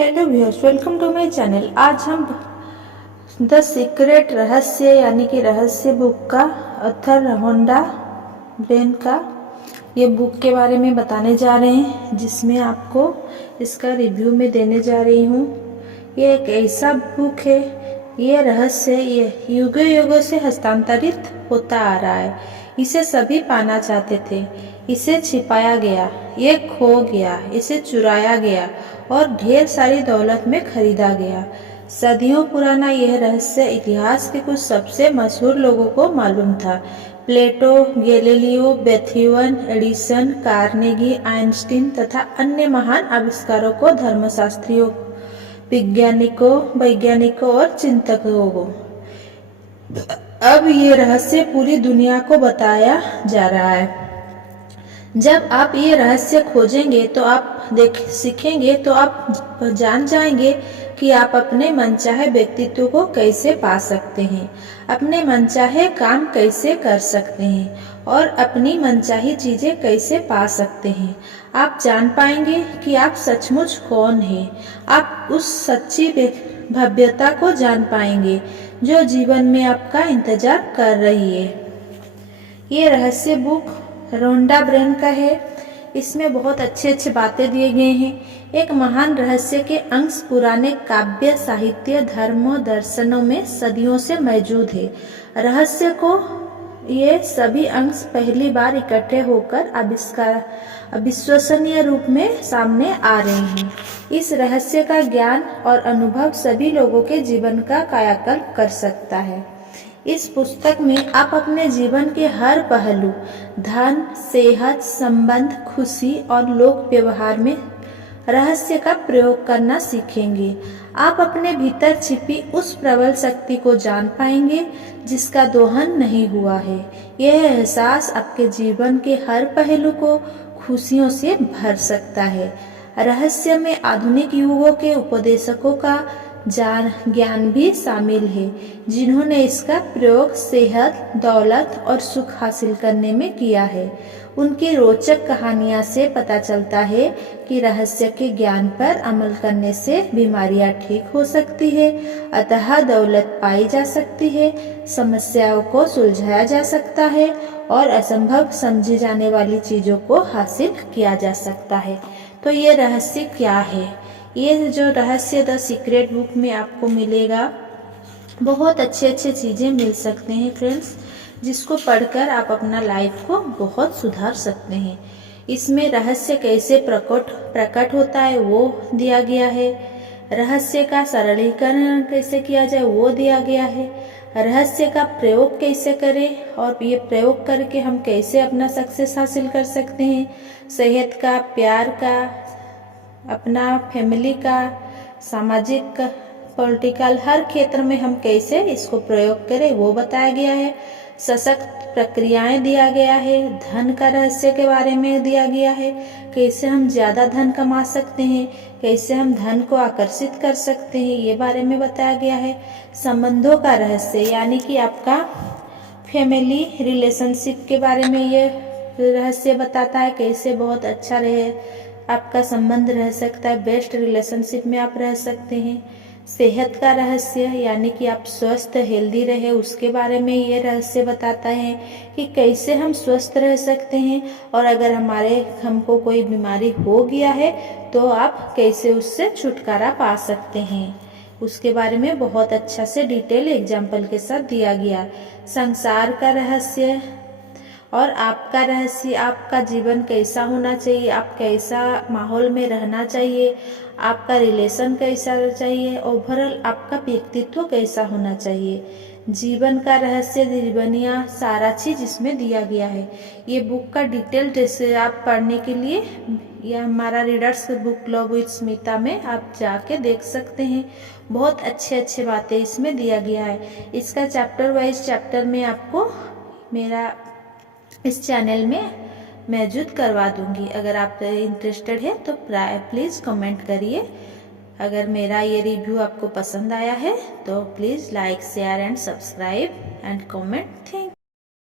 Hello viewers, welcome to my channel. आज हम the secret रहस्य यानी कि रहस्य बुक का अथर रोंडा ब्रेन का ये बुक के बारे में बताने जा रहे हैं, जिसमें आपको इसका रिव्यू में देने जा रही हूँ। ये एक ऐसा बुक है, ये रहस्य ये युगों युगों से हस्तांतरित होता आ रहा है। इसे सभी पाना चाहते थे, इसे छिपाया गया, ये खो गया, इसे चुराया गया और ढेर सारी दौलत में खरीदा गया। सदियों पुराना यह रहस्य इतिहास के कुछ सबसे मशहूर लोगों को मालूम था। प्लेटो, Galileo, Beethoven, Edison, Carnegie, Einstein तथा अन्य महान आविष्कारों को, धर्मशास्त्रियों, वैज्ञानिकों और चिंतकों को। अब ये रहस्य पूरी दुनिया को बताया जा रहा है। जब आप ये रहस्य खोजेंगे तो आप सीखेंगे तो आप जान जाएंगे कि आप अपने मनचाहे व्यक्तित्व को कैसे पा सकते हैं, अपने मनचाहे काम कैसे कर सकते हैं और अपनी मनचाही चीजें कैसे पा सकते हैं। आप जान पाएंगे कि आप सचमुच कौन हैं। आप उस सच्ची भव्यता को जान पाएंगे जो जीवन में आपका इंतजार कर रही है। ये रहस्य बुक रोंडा ब्रेन का है। इसमें बहुत अच्छे अच्छे बातें दिए गए हैं। एक महान रहस्य के अंश पुराने काव्य, साहित्य, धर्म, दर्शनों में सदियों से मौजूद है। रहस्य को ये सभी अंश पहली बार इकट्ठे होकर अविश्वसनीय रूप में सामने आ रहे हैं। इस रहस्य का ज्ञान और अनुभव सभी लोगों के जीवन का कायाकल्प कर सकता है। इस पुस्तक में आप अपने जीवन के हर पहलू, धन, सेहत, संबंध, खुशी और लोक व्यवहार में रहस्य का प्रयोग करना सीखेंगे। आप अपने भीतर छिपी उस प्रबल शक्ति को जान पाएंगे जिसका दोहन नहीं हुआ है। यह एहसास आपके जीवन के हर पहलू को खुशियों से भर सकता है। रहस्य में आधुनिक युगों के उपदेशकों का ज्ञान भी शामिल है, जिन्होंने इसका प्रयोग सेहत, दौलत और सुख हासिल करने में किया है। उनकी रोचक कहानियां से पता चलता है कि रहस्य के ज्ञान पर अमल करने से बीमारियां ठीक हो सकती है, अतः दौलत पाई जा सकती है, समस्याओं को सुलझाया जा सकता है और असंभव समझी जाने वाली चीजों को हासिल किया जा सकता है। तो ये रहस्य क्या है? ये जो रहस्य द सीक्रेट बुक में आपको मिलेगा, बहुत अच्छे अच्छे चीज़ें मिल सकते हैं फ्रेंड्स, जिसको पढ़कर आप अपना लाइफ को बहुत सुधार सकते हैं। इसमें रहस्य कैसे प्रकट होता है वो दिया गया है। रहस्य का सरलीकरण कैसे किया जाए वो दिया गया है। रहस्य का प्रयोग कैसे करें और ये प्रयोग करके हम कैसे अपना सक्सेस हासिल कर सकते हैं। सेहत का, प्यार का, अपना फैमिली का, सामाजिक, पॉलिटिकल, हर क्षेत्र में हम कैसे इसको प्रयोग करें वो बताया गया है। सशक्त प्रक्रियाएं दिया गया है। धन का रहस्य के बारे में दिया गया है, कैसे हम ज्यादा धन कमा सकते हैं, कैसे हम धन को आकर्षित कर सकते हैं, ये बारे में बताया गया है। संबंधों का रहस्य यानी कि आपका फैमिली रिलेशनशिप के बारे में ये रहस्य बताता है, कैसे बहुत अच्छा रहे आपका संबंध रह सकता है, बेस्ट रिलेशनशिप में आप रह सकते हैं। सेहत का रहस्य यानी कि आप स्वस्थ हेल्दी रहे, उसके बारे में ये रहस्य बताता है कि कैसे हम स्वस्थ रह सकते हैं और अगर हमको कोई बीमारी हो गया है तो आप कैसे उससे छुटकारा पा सकते हैं। उसके बारे में बहुत अच्छा से डिटेल एग्जाम्पल के साथ दिया गया। संसार का रहस्य और आपका रहस्य, आपका जीवन कैसा होना चाहिए, आप कैसा माहौल में रहना चाहिए, आपका रिलेशन कैसा चाहिए, ओवरऑल आपका व्यक्तित्व कैसा होना चाहिए। जीवन का रहस्य, जीवनिया, सारा चीज इसमें दिया गया है। ये बुक का डिटेल जैसे आप पढ़ने के लिए या हमारा readers book club with Smita में आप जाके देख सकते हैं। बहुत अच्छे अच्छे बातें इसमें दिया गया है। इसका चैप्टर वाइज चैप्टर में आपको मेरा इस चैनल में मौजूद करवा दूंगी। अगर आप इंटरेस्टेड है तो प्लीज़ कमेंट करिए। अगर मेरा ये रिव्यू आपको पसंद आया है तो please like, share and subscribe and comment. Thank